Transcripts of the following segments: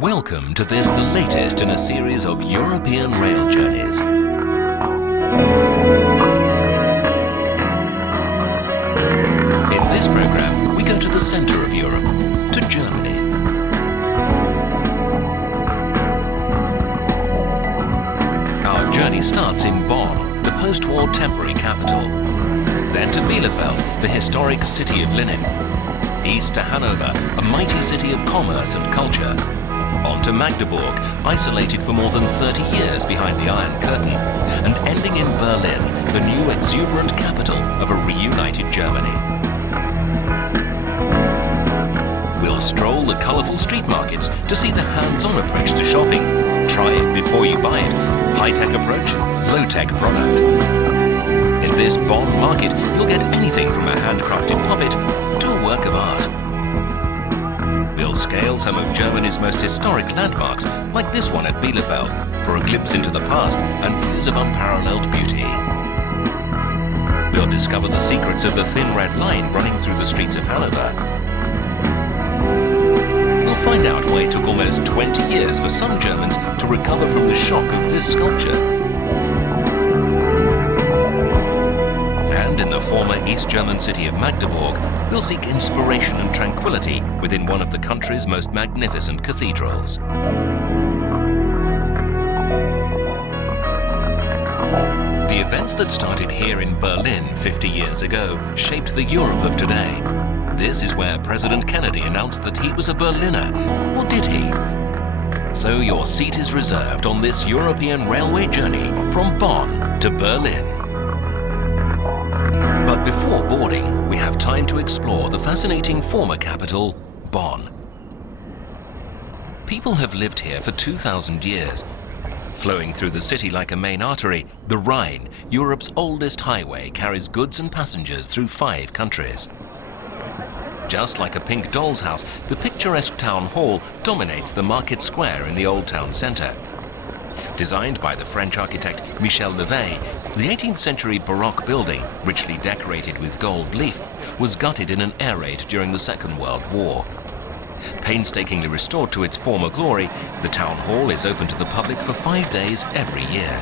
Welcome to this, the latest in a series of European rail journeys. In this program, we go to the center of Europe, to Germany. Our journey starts in Bonn, the post-war temporary capital. Then to Bielefeld, the historic city of linen. East to Hanover, a mighty city of commerce and culture. On to Magdeburg, isolated for more than 30 years behind the Iron Curtain, and ending in Berlin, the new exuberant capital of a reunited Germany. We'll stroll the colourful street markets to see the hands-on approach to shopping. Try it before you buy it. High-tech approach, low-tech product. In this Bonn market, you'll get anything from a handcrafted puppet to a work of art. We'll scale some of Germany's most historic landmarks, like this one at Bielefeld, for a glimpse into the past and views of unparalleled beauty. We'll discover the secrets of the thin red line running through the streets of Hanover. We'll find out why it took almost 20 years for some Germans to recover from the shock of this sculpture. In the former East German city of Magdeburg, we'll seek inspiration and tranquility within one of the country's most magnificent cathedrals. The events that started here in Berlin 50 years ago shaped the Europe of today. This is where President Kennedy announced that he was a Berliner, or did he? So your seat is reserved on this European railway journey from Bonn to Berlin. But before boarding, we have time to explore the fascinating former capital, Bonn. People have lived here for 2,000 years. Flowing through the city like a main artery, the Rhine, Europe's oldest highway, carries goods and passengers through 5 countries. Just like a pink doll's house, the picturesque town hall dominates the market square in the old town centre. Designed by the French architect Michel Levet, the 18th century Baroque building, richly decorated with gold leaf, was gutted in an air raid during the Second World War. Painstakingly restored to its former glory, the town hall is open to the public for 5 days every year.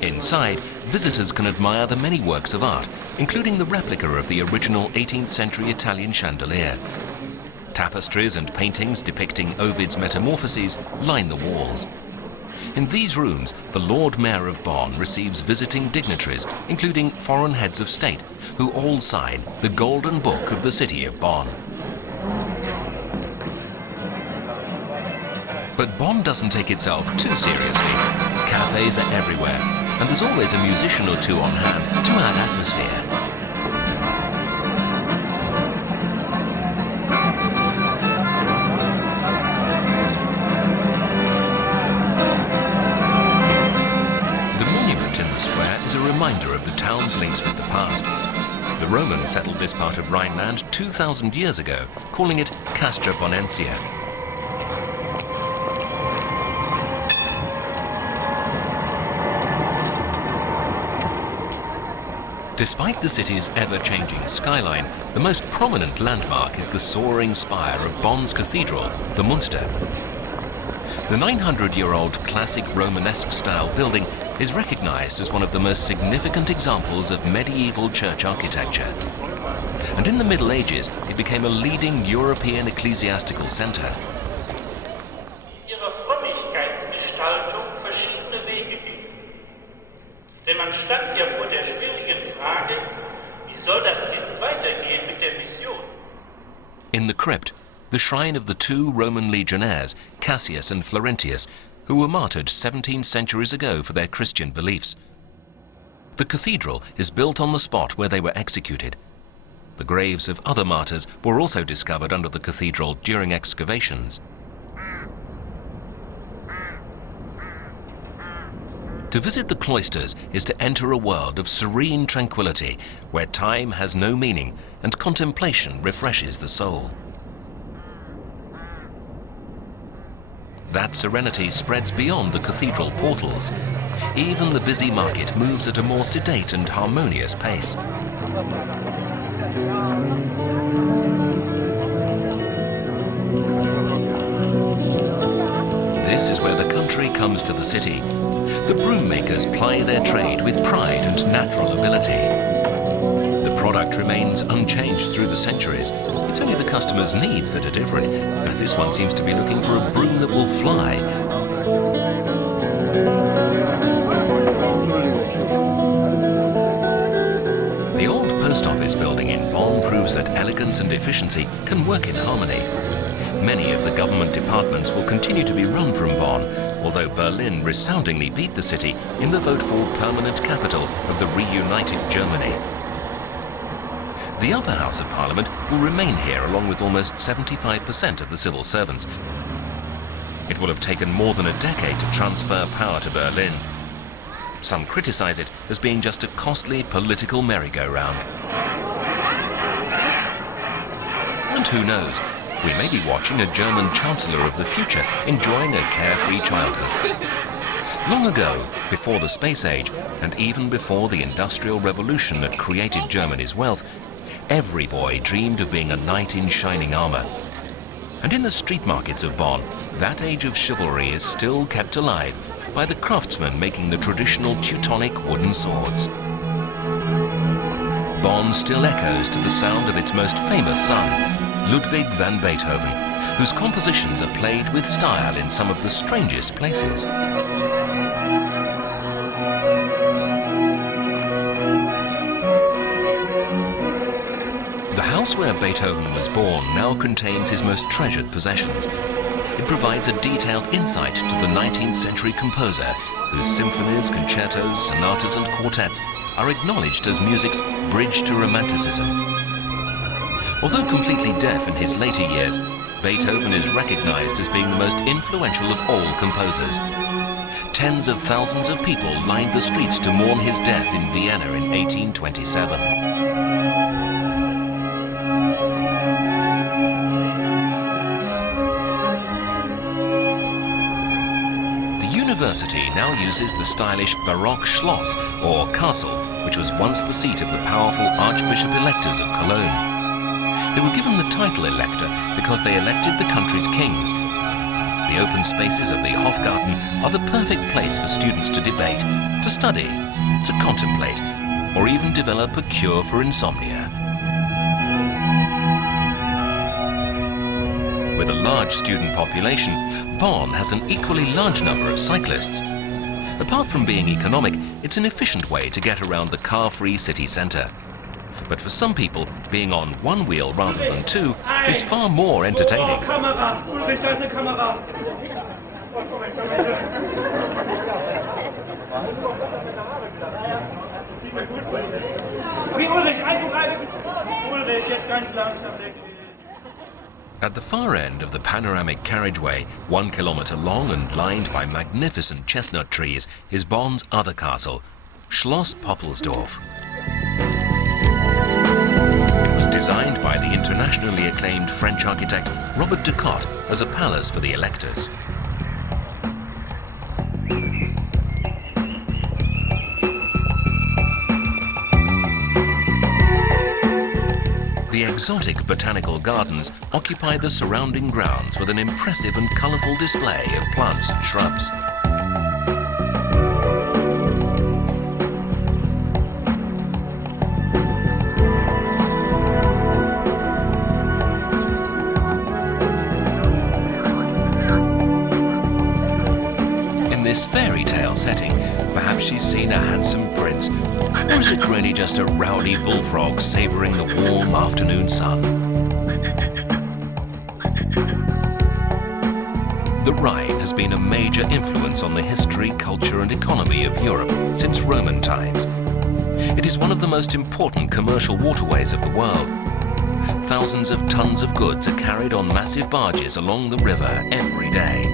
Inside, visitors can admire the many works of art, including the replica of the original 18th century Italian chandelier. Tapestries and paintings depicting Ovid's Metamorphoses line the walls. In these rooms, the Lord Mayor of Bonn receives visiting dignitaries, including foreign heads of state, who all sign the Golden Book of the City of Bonn. But Bonn doesn't take itself too seriously. Cafes are everywhere, and there's always a musician or two on hand to add atmosphere. Reminder of the town's links with the past. The Romans settled this part of Rhineland 2,000 years ago, calling it Castra Bonensia. Despite the city's ever-changing skyline, the most prominent landmark is the soaring spire of Bonn's cathedral, the Munster. The 900-year-old classic Romanesque-style building is recognized as one of the most significant examples of medieval church architecture. And in the Middle Ages, it became a leading European ecclesiastical center. Ihrer Frömmigkeitsgestaltung verschiedene Wege gingen. Denn man stand ja vor der schwierigen Frage, wie soll das jetzt weitergehen mit der Mission? In the crypt, the shrine of the 2 Roman legionnaires, Cassius and Florentius, who were martyred 17 centuries ago for their Christian beliefs. The cathedral is built on the spot where they were executed. The graves of other martyrs were also discovered under the cathedral during excavations. To visit the cloisters is to enter a world of serene tranquility, where time has no meaning and contemplation refreshes the soul. That serenity spreads beyond the cathedral portals. Even the busy market moves at a more sedate and harmonious pace. This is where the country comes to the city. The broom makers ply their trade with pride and natural ability. The product remains unchanged through the centuries. It's only the customer's needs that are different, and this one seems to be looking for a broom that will fly. The old post office building in Bonn proves that elegance and efficiency can work in harmony. Many of the government departments will continue to be run from Bonn, although Berlin resoundingly beat the city in the vote for permanent capital of the reunited Germany. The upper house of parliament will remain here along with almost 75% of the civil servants. It will have taken more than a decade to transfer power to Berlin. Some criticize it as being just a costly political merry-go-round. And who knows? We may be watching a German Chancellor of the future enjoying a carefree childhood. Long ago, before the space age, and even before the Industrial Revolution that created Germany's wealth, every boy dreamed of being a knight in shining armor. And in the street markets of Bonn, that age of chivalry is still kept alive by the craftsmen making the traditional Teutonic wooden swords. Bonn still echoes to the sound of its most famous son, Ludwig van Beethoven, whose compositions are played with style in some of the strangest places. The house where Beethoven was born now contains his most treasured possessions. It provides a detailed insight to the 19th century composer, whose symphonies, concertos, sonatas and quartets are acknowledged as music's bridge to Romanticism. Although completely deaf in his later years, Beethoven is recognized as being the most influential of all composers. Tens of thousands of people lined the streets to mourn his death in Vienna in 1827. The university now uses the stylish Baroque Schloss, or castle, which was once the seat of the powerful Archbishop-electors of Cologne. They were given the title Elector because they elected the country's kings. The open spaces of the Hofgarten are the perfect place for students to debate, to study, to contemplate, or even develop a cure for insomnia. With a large student population, Bonn has an equally large number of cyclists. Apart from being economic, it's an efficient way to get around the car-free city centre. But for some people, being on one wheel rather than two is far more entertaining. At the far end of the panoramic carriageway, 1 kilometre long and lined by magnificent chestnut trees, is Bonn's other castle, Schloss Poppelsdorf. Designed by the internationally acclaimed French architect Robert Ducot as a palace for the electors. The exotic botanical gardens occupy the surrounding grounds with an impressive and colourful display of plants and shrubs. This fairy tale setting, perhaps she's seen a handsome prince, or is it really just a rowdy bullfrog savouring the warm afternoon sun? The Rhine has been a major influence on the history, culture and economy of Europe since Roman times. It is one of the most important commercial waterways of the world. Thousands of tons of goods are carried on massive barges along the river every day.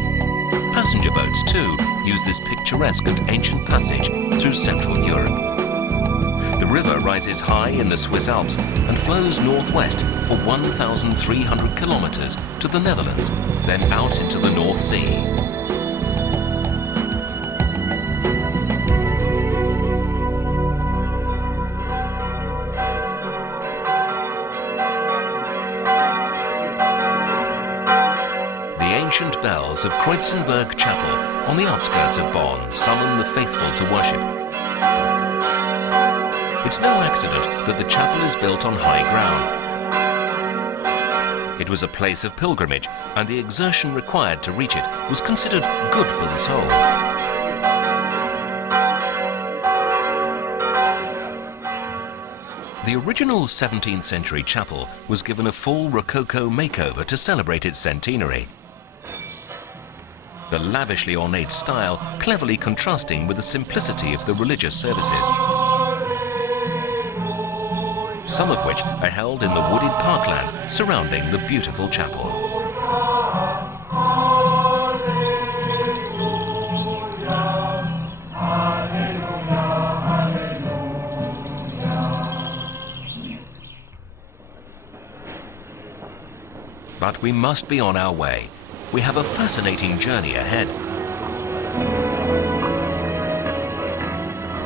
Passenger boats, too, use this picturesque and ancient passage through Central Europe. The river rises high in the Swiss Alps and flows northwest for 1,300 kilometers to the Netherlands, then out into the North Sea. ancient bells of Kreutzenberg Chapel on the outskirts of Bonn summon the faithful to worship. It's no accident that the chapel is built on high ground. It was a place of pilgrimage, and the exertion required to reach it was considered good for the soul. The original 17th century chapel was given a full Rococo makeover to celebrate its centenary. The lavishly ornate style cleverly contrasting with the simplicity of the religious services, some of which are held in the wooded parkland surrounding the beautiful chapel. But we must be on our way. We have a fascinating journey ahead.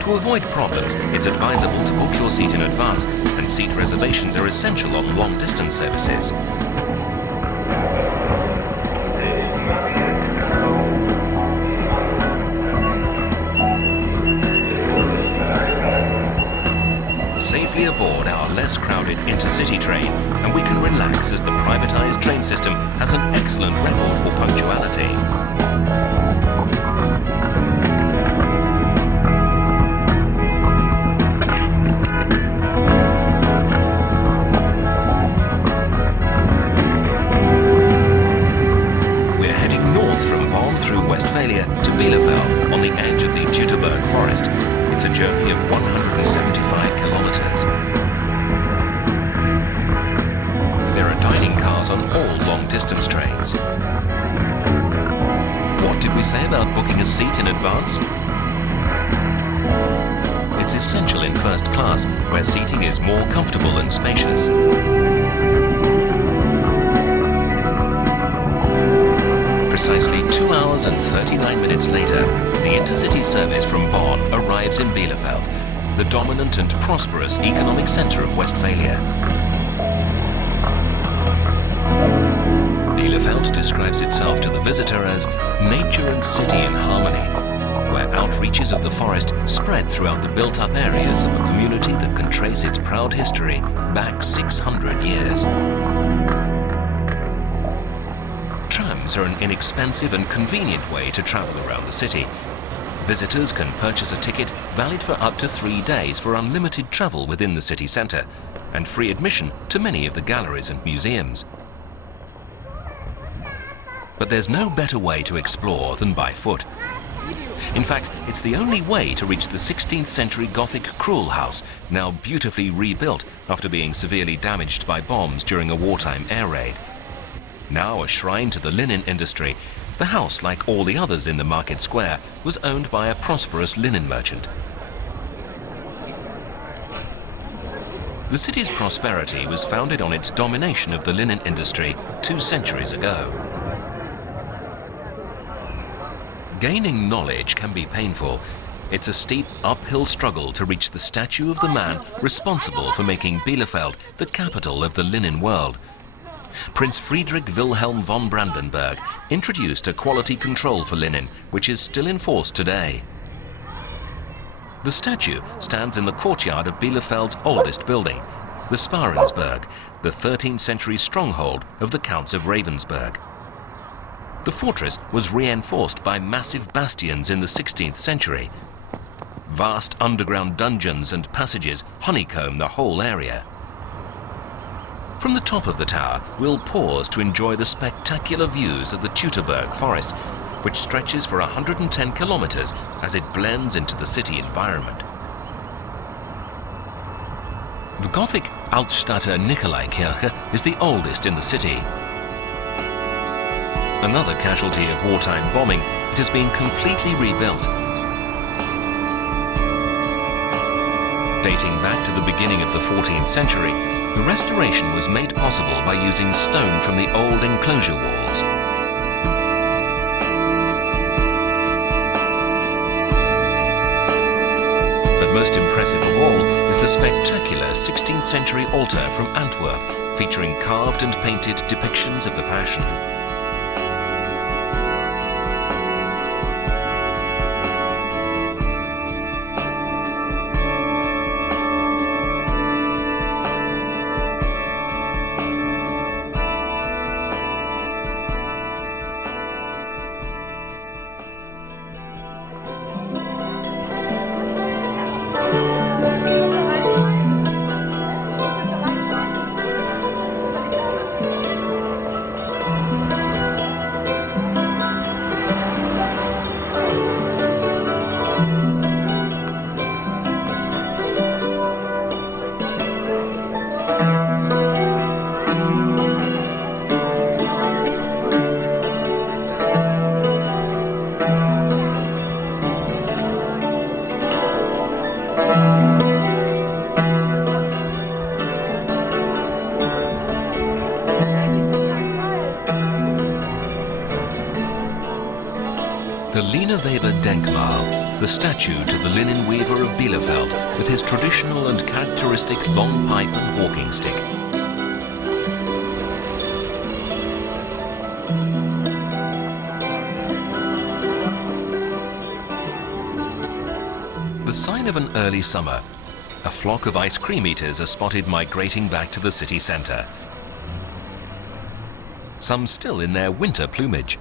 To avoid problems, it's advisable to book your seat in advance, and seat reservations are essential on long-distance services. Safely aboard our less crowded intercity train, and we can relax as the privatized train system has an excellent record for punctuality. We're heading north from Bonn through Westphalia to Bielefeld on the edge of the Teutoburg forest. It's a journey of 175 kilometers. There are dining cars on all long-distance trains. What did we say about booking a seat in advance? It's essential in first class, where seating is more comfortable and spacious. Precisely 2 hours and 39 minutes later, the intercity service from Bonn arrives in Bielefeld, the dominant and prosperous economic center of Westphalia. Bielefeld describes itself to the visitor as nature and city in harmony, where outreaches of the forest spread throughout the built-up areas of a community that can trace its proud history back 600 years. Trams are an inexpensive and convenient way to travel around the city. Visitors can purchase a ticket valid for up to 3 days for unlimited travel within the city centre, and free admission to many of the galleries and museums. But there's no better way to explore than by foot. In fact, it's the only way to reach the 16th century Gothic Cruel House, now beautifully rebuilt after being severely damaged by bombs during a wartime air raid. Now a shrine to the linen industry, the house, like all the others in the market square, was owned by a prosperous linen merchant. The city's prosperity was founded on its domination of the linen industry 2 centuries ago. Gaining knowledge can be painful. It's a steep uphill struggle to reach the statue of the man responsible for making Bielefeld the capital of the linen world. Prince Friedrich Wilhelm von Brandenburg introduced a quality control for linen, which is still in force today. The statue stands in the courtyard of Bielefeld's oldest building, the Spire, the 13th century stronghold of the Counts of Ravensburg. The fortress was reinforced by massive bastions in the 16th century. Vast underground dungeons and passages honeycomb the whole area. From the top of the tower, we'll pause to enjoy the spectacular views of the Teutoburg forest, which stretches for 110 kilometers as it blends into the city environment. The Gothic Altstadter Nikolaikirche is the oldest in the city. Another casualty of wartime bombing, it has been completely rebuilt. Dating back to the beginning of the 14th century, the restoration was made possible by using stone from the old enclosure walls. But most impressive of all is the spectacular 16th century altar from Antwerp, featuring carved and painted depictions of the Passion. Lina Weber Denkmal, the statue to the linen weaver of Bielefeld with his traditional and characteristic long pipe and walking stick. The sign of an early summer. A flock of ice cream eaters are spotted migrating back to the city centre. Some still in their winter plumage.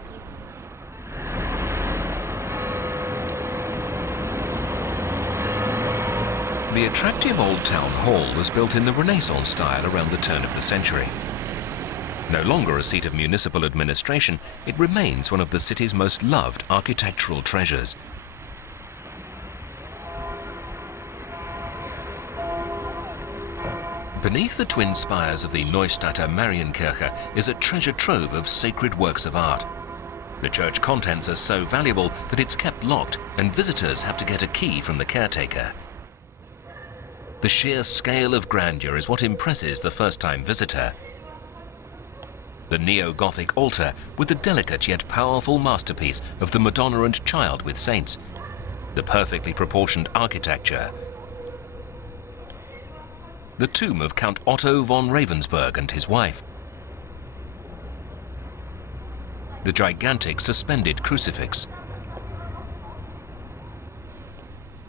The attractive old town hall was built in the Renaissance style around the turn of the century. No longer a seat of municipal administration, it remains one of the city's most loved architectural treasures. Beneath the twin spires of the Neustadter Marienkirche is a treasure trove of sacred works of art. The church contents are so valuable that it's kept locked and visitors have to get a key from the caretaker. The sheer scale of grandeur is what impresses the first-time visitor. The neo-Gothic altar with the delicate yet powerful masterpiece of the Madonna and Child with saints. The perfectly proportioned architecture. The tomb of Count Otto von Ravensburg and his wife. The gigantic suspended crucifix.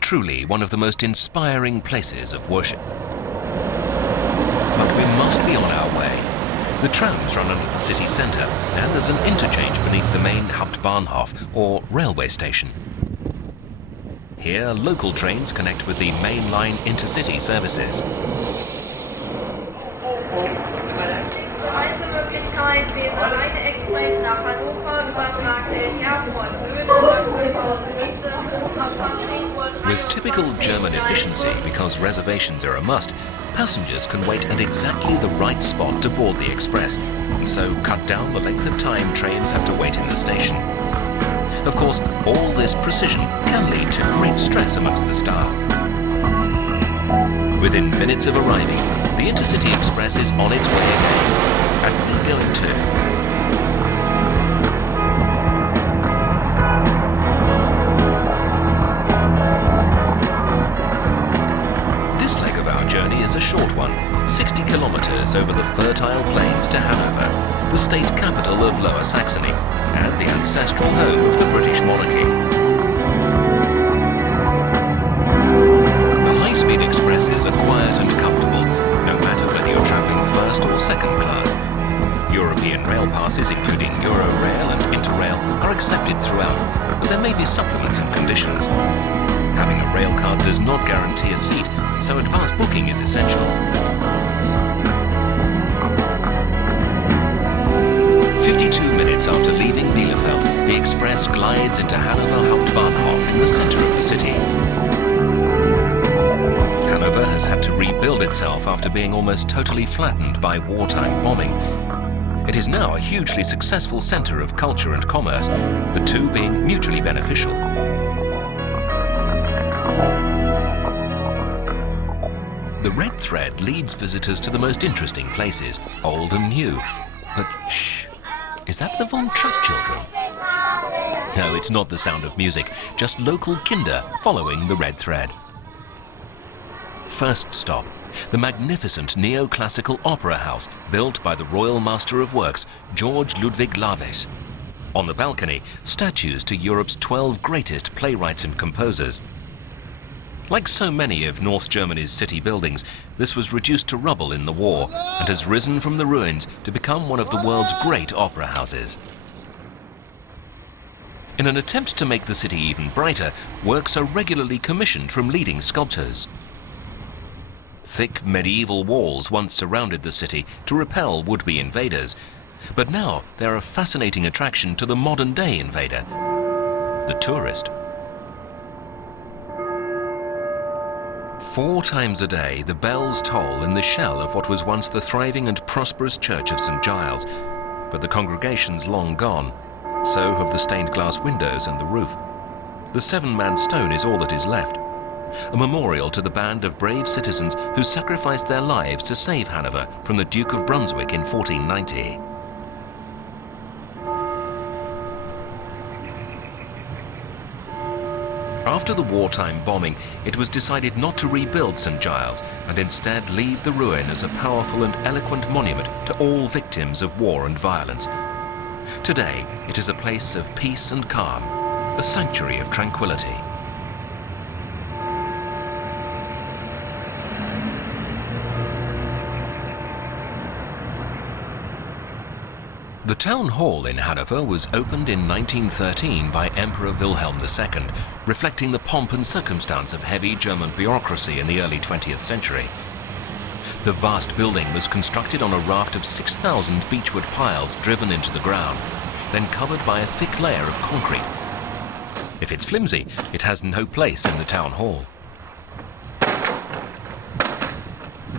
Truly one of the most inspiring places of worship. But we must be on our way. The trams run under the city centre, and there's an interchange beneath the main Hauptbahnhof, or railway station. Here, local trains connect with the mainline intercity services. Nächste Reisemöglichkeit wäre eine Express nach Hannover über Prag, Erfurt, Höhne, With typical German efficiency, because reservations are a must, passengers can wait at exactly the right spot to board the express, and so cut down the length of time trains have to wait in the station. Of course, all this precision can lead to great stress amongst the staff. Within minutes of arriving, the Intercity Express is on its way again, and we're going too. This leg of our journey is a short one, 60 kilometers over the fertile plains to Hanover, the state capital of Lower Saxony, and the ancestral home of the British monarchy. The high-speed expresses are quiet and comfortable, no matter whether you're travelling first or second class. European rail passes, including Eurail and Interrail, are accepted throughout, but there may be supplements and conditions. Having a rail card does not guarantee a seat, so advance booking is essential. 52 minutes after leaving Bielefeld, the express glides into Hanover Hauptbahnhof in the center of the city. Hanover has had to rebuild itself after being almost totally flattened by wartime bombing. It is now a hugely successful center of culture and commerce, the two being mutually beneficial. The red thread leads visitors to the most interesting places, old and new. But shh, is that the Von Trapp children? No, it's not the sound of music, just local kinder following the red thread. First stop, the magnificent neoclassical opera house built by the Royal Master of Works, George Ludwig Laves. On the balcony, statues to Europe's 12 greatest playwrights and composers. Like so many of North Germany's city buildings, this was reduced to rubble in the war and has risen from the ruins to become one of the world's great opera houses. In an attempt to make the city even brighter, works are regularly commissioned from leading sculptors. Thick medieval walls once surrounded the city to repel would-be invaders, but now they're a fascinating attraction to the modern-day invader, the tourist. 4 times a day, the bells toll in the shell of what was once the thriving and prosperous church of St. Giles, but the congregation's long gone. So have the stained glass windows and the roof. The 7-man stone is all that is left, a memorial to the band of brave citizens who sacrificed their lives to save Hanover from the Duke of Brunswick in 1490. After the wartime bombing, it was decided not to rebuild St. Giles and instead leave the ruin as a powerful and eloquent monument to all victims of war and violence. Today, it is a place of peace and calm, a sanctuary of tranquility. The town hall in Hanover was opened in 1913 by Emperor Wilhelm II, reflecting the pomp and circumstance of heavy German bureaucracy in the early 20th century. The vast building was constructed on a raft of 6,000 beechwood piles driven into the ground, then covered by a thick layer of concrete. If it's flimsy, it has no place in the town hall.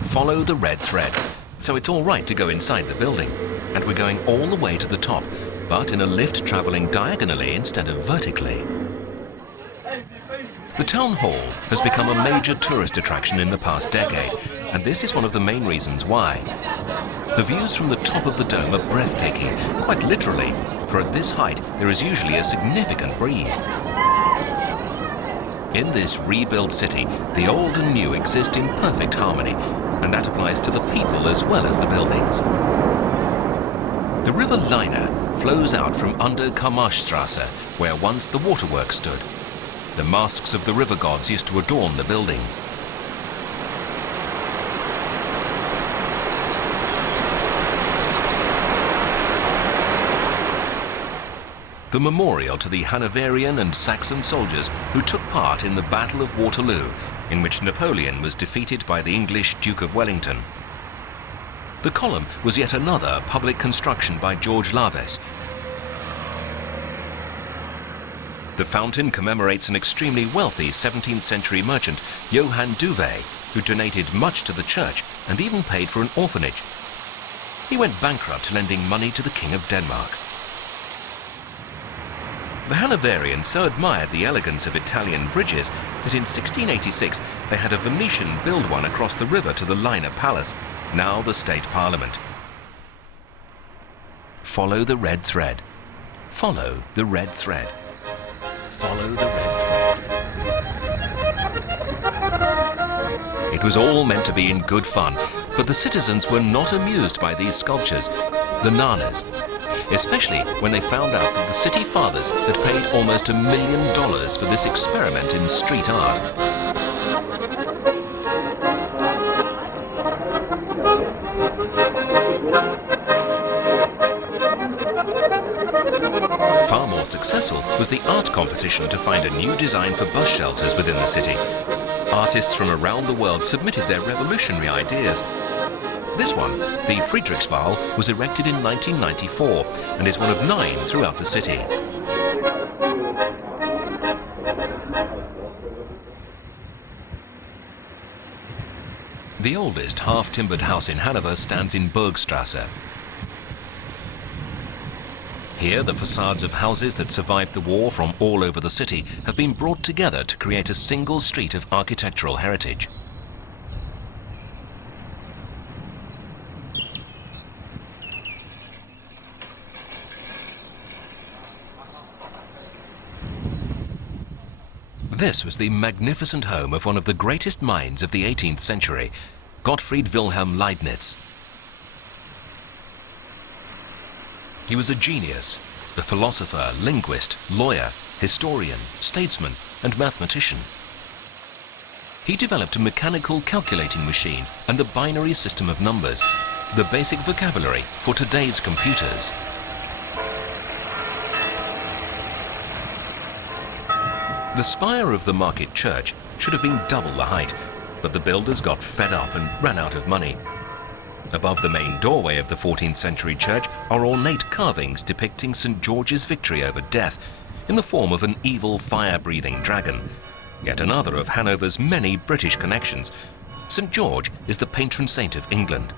Follow the red thread, so it's all right to go inside the building. And we're going all the way to the top, but in a lift traveling diagonally instead of vertically. The town hall has become a major tourist attraction in the past decade, and this is one of the main reasons why. The views from the top of the dome are breathtaking, quite literally, for at this height there is usually a significant breeze. In this rebuilt city, the old and new exist in perfect harmony, and that applies to the people as well as the buildings. The river Leine flows out from under Karmarstrasse, where once the waterworks stood. The masks of the river gods used to adorn the building. The memorial to the Hanoverian and Saxon soldiers who took part in the Battle of Waterloo, in which Napoleon was defeated by the English Duke of Wellington. The column was yet another public construction by George Laves. The fountain commemorates an extremely wealthy 17th century merchant, Johann Duvet, who donated much to the church and even paid for an orphanage. He went bankrupt lending money to the King of Denmark. The Hanoverians so admired the elegance of Italian bridges that in 1686 they had a Venetian build one across the river to the Leine Palace, now the state parliament. Follow the red thread. Follow the red thread. Follow the red thread. It was all meant to be in good fun, but the citizens were not amused by these sculptures, the nanas, especially when they found out that the city fathers had paid almost $1 million for this experiment in street art. Far more successful was the art competition to find a new design for bus shelters within the city. Artists from around the world submitted their revolutionary ideas. This one, the Friedrichswall, was erected in 1994 and is one of 9 throughout the city. The oldest half-timbered house in Hanover stands in Burgstrasse. Here, the facades of houses that survived the war from all over the city have been brought together to create a single street of architectural heritage. This was the magnificent home of one of the greatest minds of the 18th century, Gottfried Wilhelm Leibniz. He was a genius, a philosopher, linguist, lawyer, historian, statesman, and mathematician. He developed a mechanical calculating machine and the binary system of numbers, the basic vocabulary for today's computers. The spire of the market church should have been double the height, but the builders got fed up and ran out of money. Above the main doorway of the 14th century church are ornate carvings depicting St. George's victory over death in the form of an evil fire-breathing dragon. Yet another of Hanover's many British connections. St. George is the patron saint of England.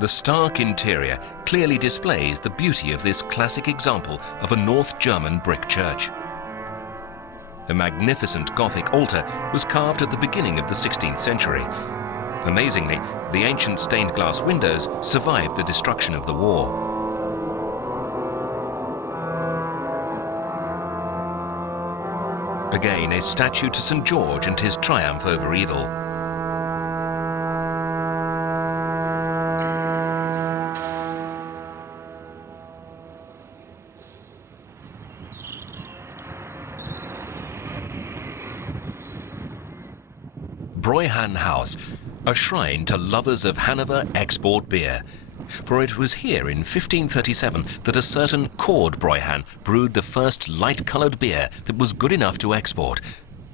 The stark interior clearly displays the beauty of this classic example of a North German brick church. A magnificent Gothic altar was carved at the beginning of the 16th century. Amazingly, the ancient stained glass windows survived the destruction of the war. Again, a statue to St. George and his triumph over evil. Bräuhain House, a shrine to lovers of Hanover export beer. For it was here in 1537 that a certain Cord Bräuhain brewed the first light-coloured beer that was good enough to export.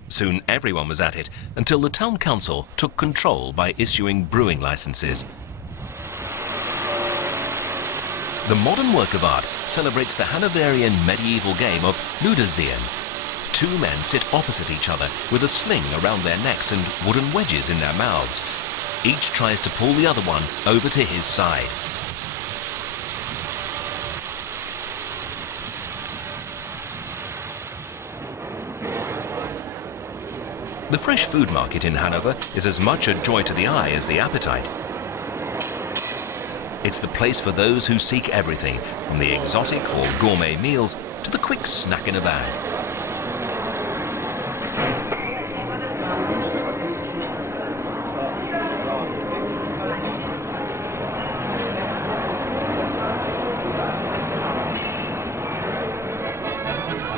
Soon everyone was at it, until the town council took control by issuing brewing licenses. The modern work of art celebrates the Hanoverian medieval game of Ludersehen. Two men sit opposite each other with a sling around their necks and wooden wedges in their mouths. Each tries to pull the other one over to his side. The fresh food market in Hanover is as much a joy to the eye as the appetite. It's the place for those who seek everything, from the exotic or gourmet meals to the quick snack in a bag.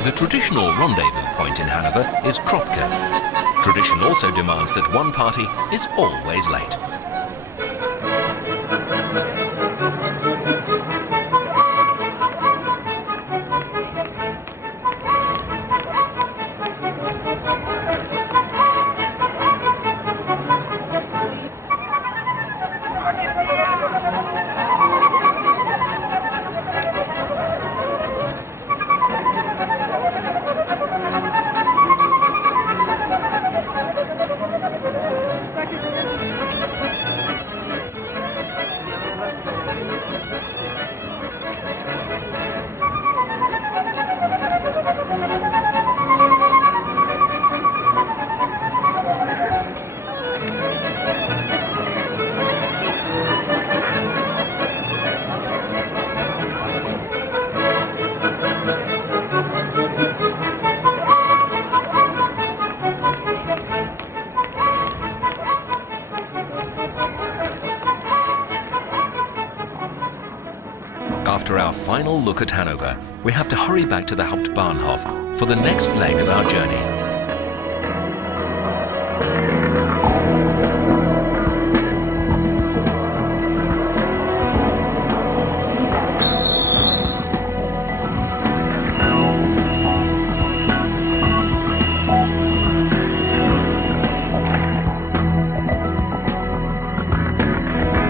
The traditional rendezvous point in Hanover is Kropke. Tradition also demands that one party is always late. After our final look at Hanover, we have to hurry back to the Hauptbahnhof for the next leg of our journey.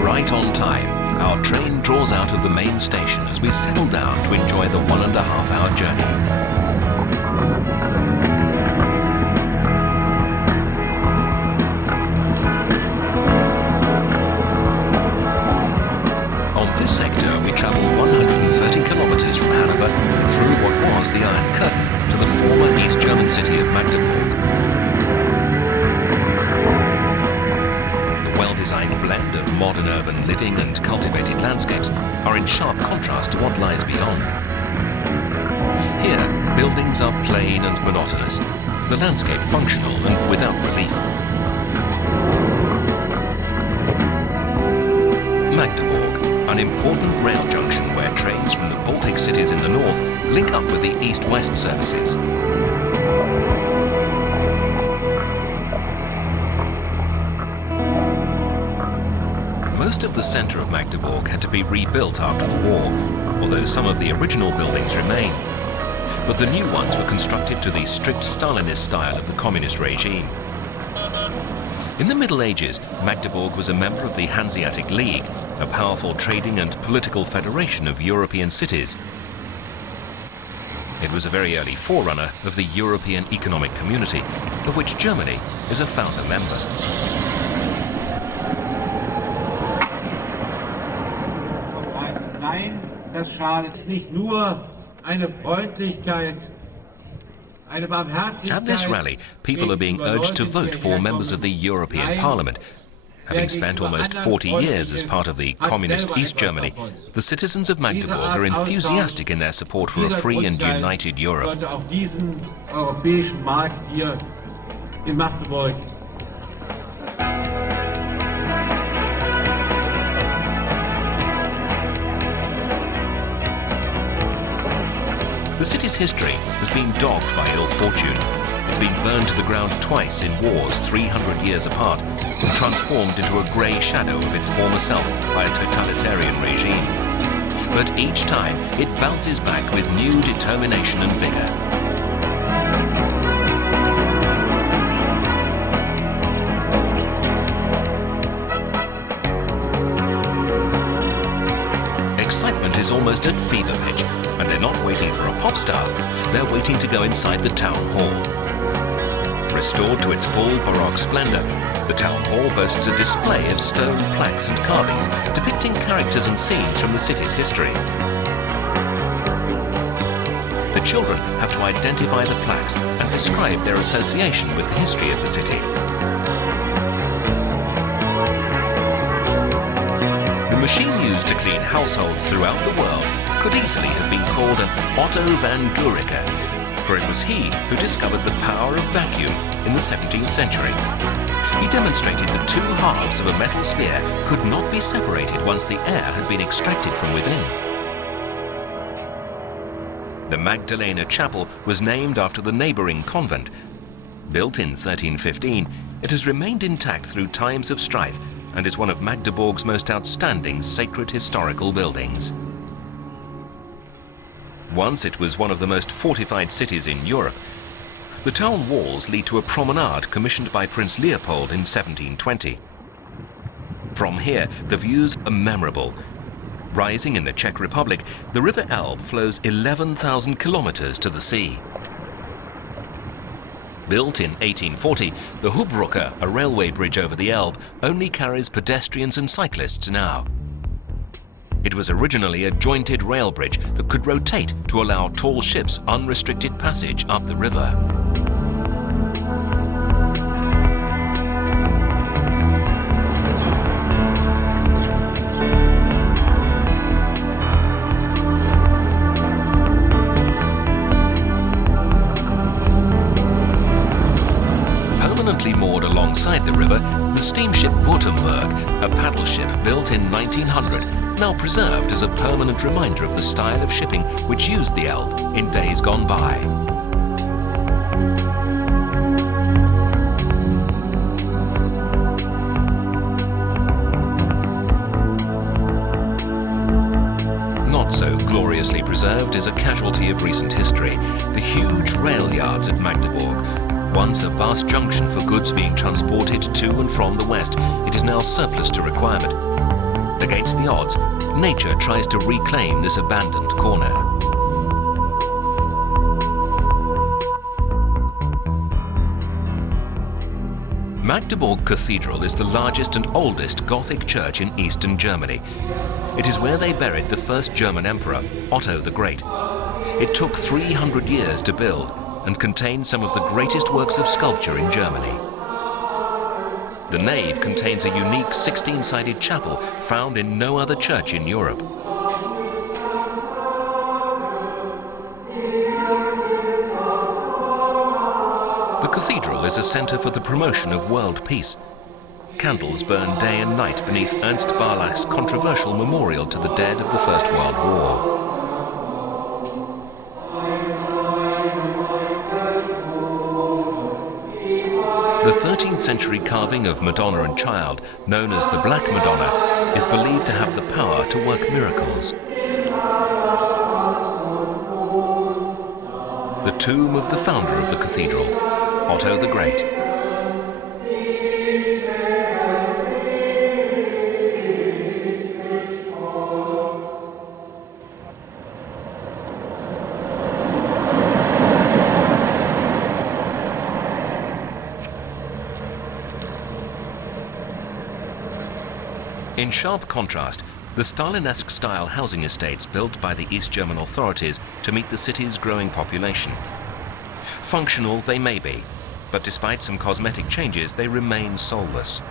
Right on time, our train draws out of the main station as we settle down to enjoy the 1.5-hour journey. On this sector, we travel 130 kilometers from Hanover through what was the Iron Curtain to the former East German city of Magdeburg. The well-designed blend of modern urban living and cultivated landscapes are in sharp contrast to what lies beyond. Here, buildings are plain and monotonous, the landscape functional and without relief. Magdeburg, an important rail junction where trains from the Baltic cities in the north link up with the east-west services. Most of the centre of Magdeburg had to be rebuilt after the war, although some of the original buildings remain. But the new ones were constructed to the strict Stalinist style of the communist regime. In the Middle Ages, Magdeburg was a member of the Hanseatic League, a powerful trading and political federation of European cities. It was a very early forerunner of the European Economic Community, of which Germany is a founder member. Nein, das schadet nicht nur eine Freundlichkeit, eine Barmherzigkeit. At this rally, people are being urged to vote for members of the European Parliament. Having spent almost 40 years as part of the communist East Germany, the citizens of Magdeburg are enthusiastic in their support for a free and united Europe. Auch diesen europäischen Markt hier in Magdeburg. The city's history has been dogged by ill fortune. It's been burned to the ground twice in wars 300 years apart, and transformed into a grey shadow of its former self by a totalitarian regime. But each time, it bounces back with new determination and vigour. Excitement is almost at fever pitch, and they're not waiting for a pop star, they're waiting to go inside the town hall. Restored to its full Baroque splendour, the town hall boasts a display of stone plaques and carvings depicting characters and scenes from the city's history. The children have to identify the plaques and describe their association with the history of the city. The machine used to clean households throughout the world could easily have been called an Otto van Guericke, for it was he who discovered the power of vacuum in the 17th century. He demonstrated that two halves of a metal sphere could not be separated once the air had been extracted from within. The Magdalena Chapel was named after the neighbouring convent. Built in 1315, it has remained intact through times of strife and is one of Magdeburg's most outstanding sacred historical buildings. Once it was one of the most fortified cities in Europe. The town walls lead to a promenade commissioned by Prince Leopold in 1720. From here, the views are memorable. Rising in the Czech Republic, the River Elbe flows 11,000 kilometers to the sea. Built in 1840, the Hubbrücke, a railway bridge over the Elbe, only carries pedestrians and cyclists now. It was originally a jointed rail bridge that could rotate to allow tall ships unrestricted passage up the river. Permanently moored alongside the river, the Steamship Bottemberg, a paddle ship built in 1900, now preserved as a permanent reminder of the style of shipping which used the Elbe in days gone by. Not so gloriously preserved is a casualty of recent history, the huge rail yards at Magdeburg. Once a vast junction for goods being transported to and from the west, it is now surplus to requirement. Against the odds, nature tries to reclaim this abandoned corner. Magdeburg Cathedral is the largest and oldest Gothic church in eastern Germany. It is where they buried the first German emperor, Otto the Great. It took 300 years to build and contains some of the greatest works of sculpture in Germany. The nave contains a unique 16-sided chapel found in no other church in Europe. The cathedral is a centre for the promotion of world peace. Candles burn day and night beneath Ernst Barlach's controversial memorial to the dead of the First World War. The 13th century carving of Madonna and Child, known as the Black Madonna, is believed to have the power to work miracles. The tomb of the founder of the cathedral, Otto the Great. In sharp contrast, the Stalinesque-style housing estates built by the East German authorities to meet the city's growing population. Functional they may be, but despite some cosmetic changes, they remain soulless.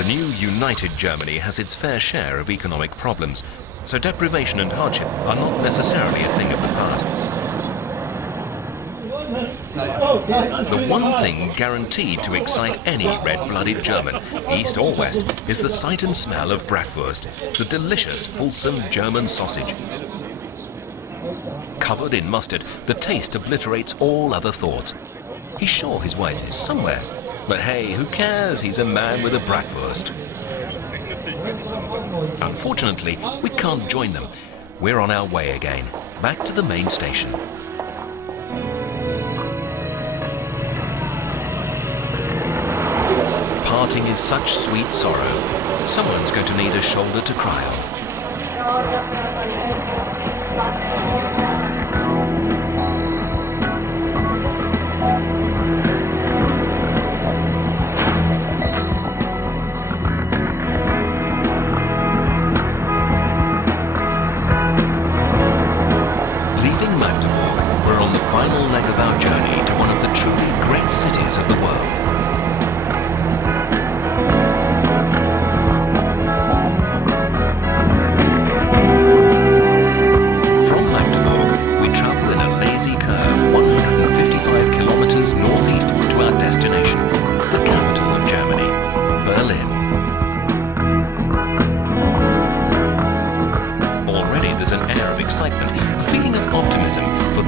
The new united Germany has its fair share of economic problems, so deprivation and hardship are not necessarily a thing of the past. The one thing guaranteed to excite any red-blooded German, east or west, is the sight and smell of bratwurst, the delicious, fulsome German sausage. Covered in mustard, the taste obliterates all other thoughts. He's sure his wife is somewhere, but hey, who cares? He's a man with a bratwurst. Unfortunately, we can't join them. We're on our way again, back to the main station. Parting is such sweet sorrow that someone's going to need a shoulder to cry on. Leaving Magdeburg, we're on the final leg of our journey to one of the truly great cities of the world.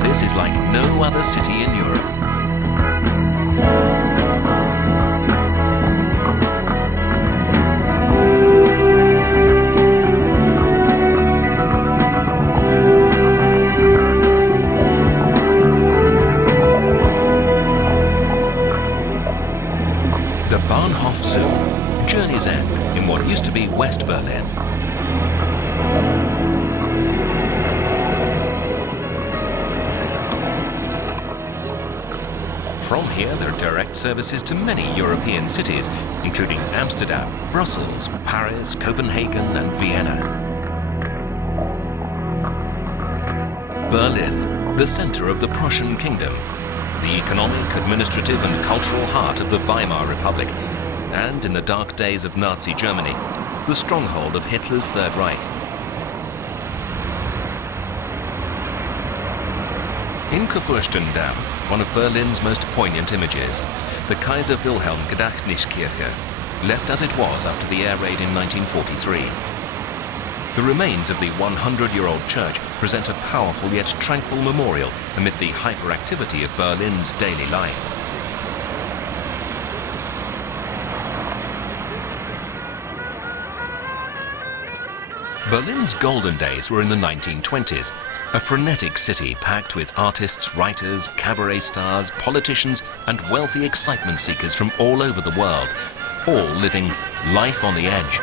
This is like no other city in Europe. The Bahnhof Zoo, journey's end in what used to be West Berlin. From here, there are direct services to many European cities, including Amsterdam, Brussels, Paris, Copenhagen, and Vienna. Berlin, the center of the Prussian kingdom, the economic, administrative, and cultural heart of the Weimar Republic, and in the dark days of Nazi Germany, the stronghold of Hitler's Third Reich. In Kurfürstendamm, one of Berlin's most poignant images, the Kaiser Wilhelm Gedächtniskirche, left as it was after the air raid in 1943. The remains of the 100-year-old church present a powerful yet tranquil memorial amid the hyperactivity of Berlin's daily life. Berlin's golden days were in the 1920s. A frenetic city packed with artists, writers, cabaret stars, politicians, and wealthy excitement seekers from all over the world, all living life on the edge.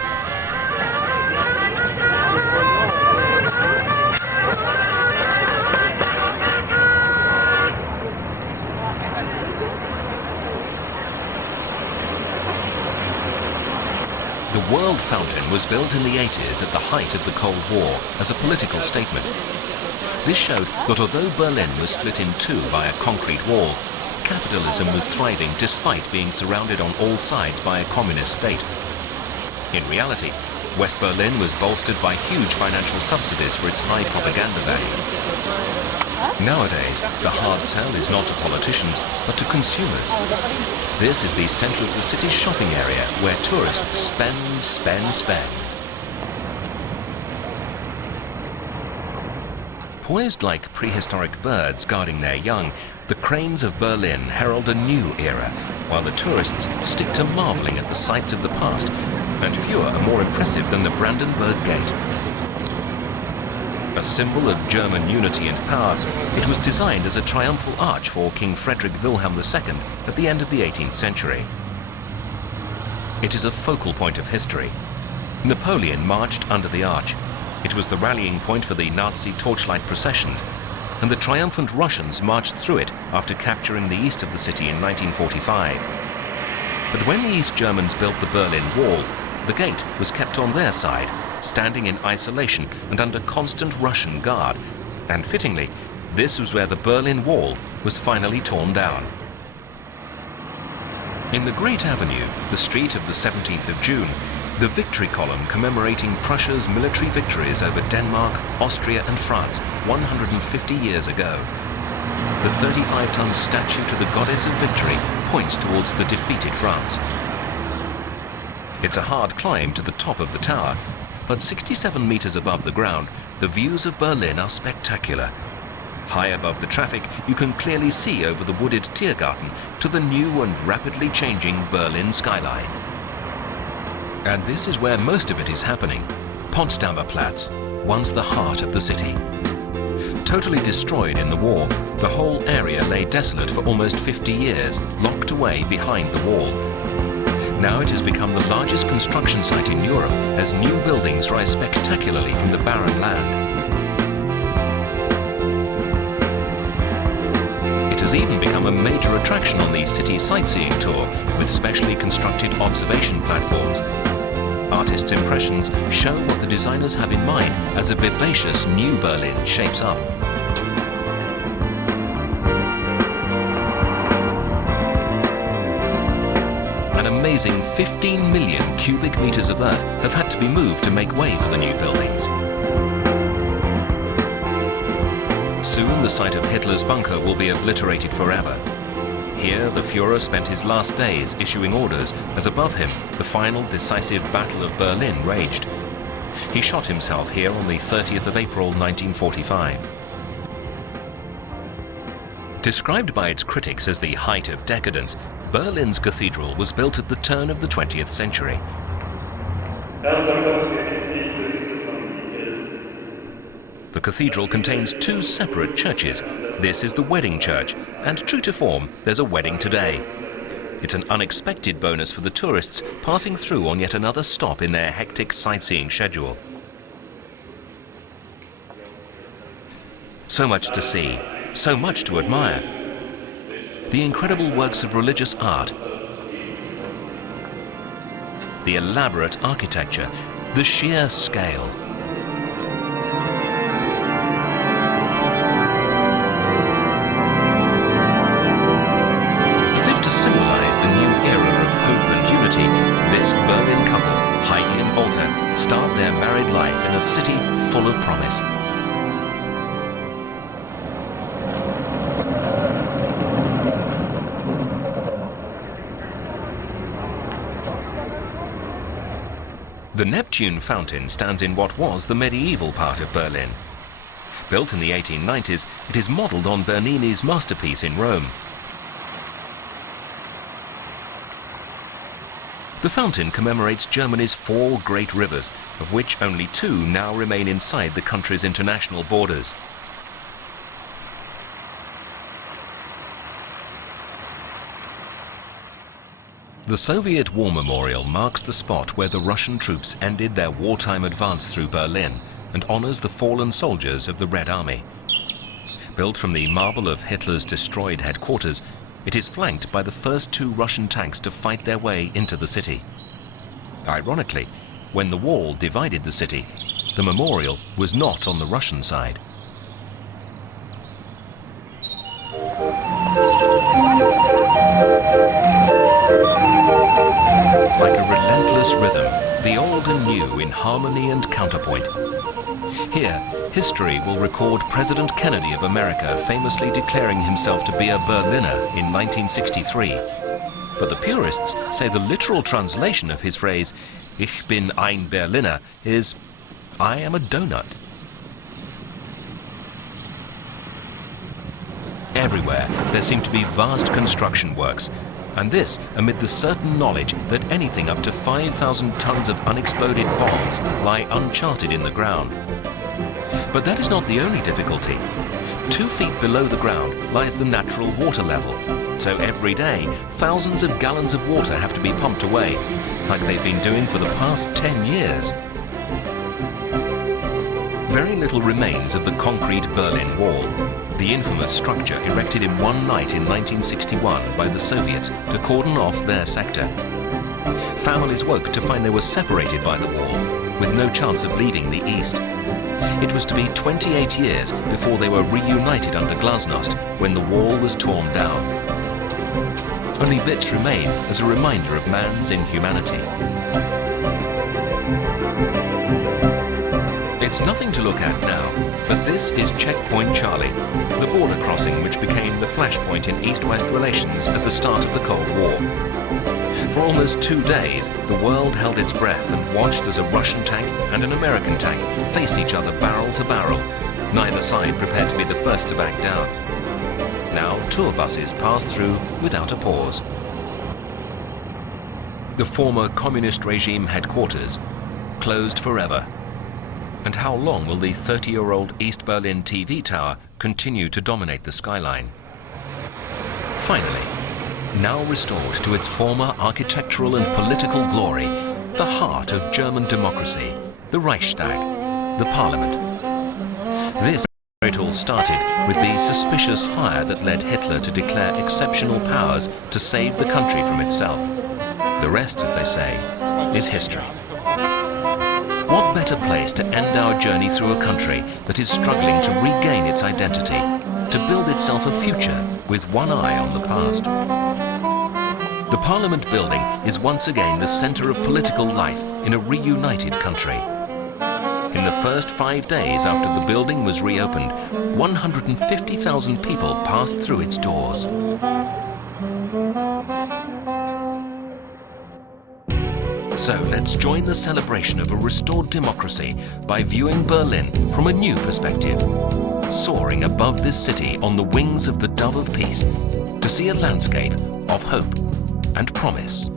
The World Fountain was built in the 80s at the height of the Cold War as a political statement. This showed that although Berlin was split in two by a concrete wall, capitalism was thriving despite being surrounded on all sides by a communist state. In reality, West Berlin was bolstered by huge financial subsidies for its high propaganda value. Nowadays, the hard sell is not to politicians, but to consumers. This is the center of the city's shopping area, where tourists spend. Poised like prehistoric birds guarding their young, the cranes of Berlin herald a new era, while the tourists stick to marveling at the sights of the past, and fewer are more impressive than the Brandenburg Gate. A symbol of German unity and power, it was designed as a triumphal arch for King Frederick Wilhelm II at the end of the 18th century. It is a focal point of history. Napoleon marched under the arch. It was the rallying point for the Nazi torchlight processions, and the triumphant Russians marched through it after capturing the east of the city in 1945. But when the East Germans built the Berlin Wall, the gate was kept on their side, standing in isolation and under constant Russian guard, and fittingly, this was where the Berlin Wall was finally torn down. In the Great Avenue, the street of the 17th of June, the victory column commemorating Prussia's military victories over Denmark, Austria and France 150 years ago. The 35-ton statue to the goddess of victory points towards the defeated France. It's a hard climb to the top of the tower, but 67 meters above the ground, the views of Berlin are spectacular. High above the traffic, you can clearly see over the wooded Tiergarten to the new and rapidly changing Berlin skyline. And this is where most of it is happening. Potsdamer Platz, once the heart of the city. Totally destroyed in the war, the whole area lay desolate for almost 50 years, locked away behind the wall. Now it has become the largest construction site in Europe as new buildings rise spectacularly from the barren land. It has even become a major attraction on the city sightseeing tour with specially constructed observation platforms. Artists' impressions show what the designers have in mind as a vivacious new Berlin shapes up. An amazing 15 million cubic meters of earth have had to be moved to make way for the new buildings. Soon the site of Hitler's bunker will be obliterated forever. Here the Führer spent his last days issuing orders as above him the final decisive Battle of Berlin raged. He shot himself here on the 30th of April 1945. Described by its critics as the height of decadence, Berlin's cathedral was built at the turn of the 20th century. The cathedral contains two separate churches. This is the wedding church, and true to form, there's a wedding today. It's an unexpected bonus for the tourists passing through on yet another stop in their hectic sightseeing schedule. So much to see, so much to admire. The incredible works of religious art, the elaborate architecture, the sheer scale. As if to symbolize the new era of hope and unity, this Berlin couple, Heidi and Walter, start their married life in a city full of promise. The Neptune Fountain stands in what was the medieval part of Berlin. Built in the 1890s, it is modelled on Bernini's masterpiece in Rome. The fountain commemorates Germany's 4 great rivers, of which only 2 now remain inside the country's international borders. The Soviet War Memorial marks the spot where the Russian troops ended their wartime advance through Berlin and honors the fallen soldiers of the Red Army. Built from the marble of Hitler's destroyed headquarters, it is flanked by the first 2 Russian tanks to fight their way into the city. Ironically, when the wall divided the city, the memorial was not on the Russian side. Like a relentless rhythm, the old and new in harmony and counterpoint. Here, history will record President Kennedy of America famously declaring himself to be a Berliner in 1963. But the purists say the literal translation of his phrase, "Ich bin ein Berliner," is, "I am a donut." Everywhere, there seem to be vast construction works, and this amid the certain knowledge that anything up to 5,000 tons of unexploded bombs lie uncharted in the ground. But that is not the only difficulty. 2 feet below the ground lies the natural water level, so every day thousands of gallons of water have to be pumped away, like they've been doing for the past 10 years. Very little remains of the concrete Berlin Wall, the infamous structure erected in one night in 1961 by the Soviets to cordon off their sector. Families woke to find they were separated by the wall, with no chance of leaving the east. It was to be 28 years before they were reunited under Glasnost, when the wall was torn down. Only bits remain as a reminder of man's inhumanity. It's nothing to look at now, but this is Checkpoint Charlie, the border crossing which became the flashpoint in East-West relations at the start of the Cold War. For almost 2 days, the world held its breath and watched as a Russian tank and an American tank faced each other barrel to barrel, neither side prepared to be the first to back down. Now, tour buses pass through without a pause. The former communist regime headquarters, closed forever. And how long will the 30-year-old East Berlin TV tower continue to dominate the skyline? Finally, now restored to its former architectural and political glory, the heart of German democracy, the Reichstag, the parliament. This is where it all started, with the suspicious fire that led Hitler to declare exceptional powers to save the country from itself. The rest, as they say, is history. What better place to end our journey through a country that is struggling to regain its identity, to build itself a future with one eye on the past? The Parliament building is once again the centre of political life in a reunited country. In the first 5 days after the building was reopened, 150,000 people passed through its doors. So let's join the celebration of a restored democracy by viewing Berlin from a new perspective, soaring above this city on the wings of the dove of peace to see a landscape of hope and promise.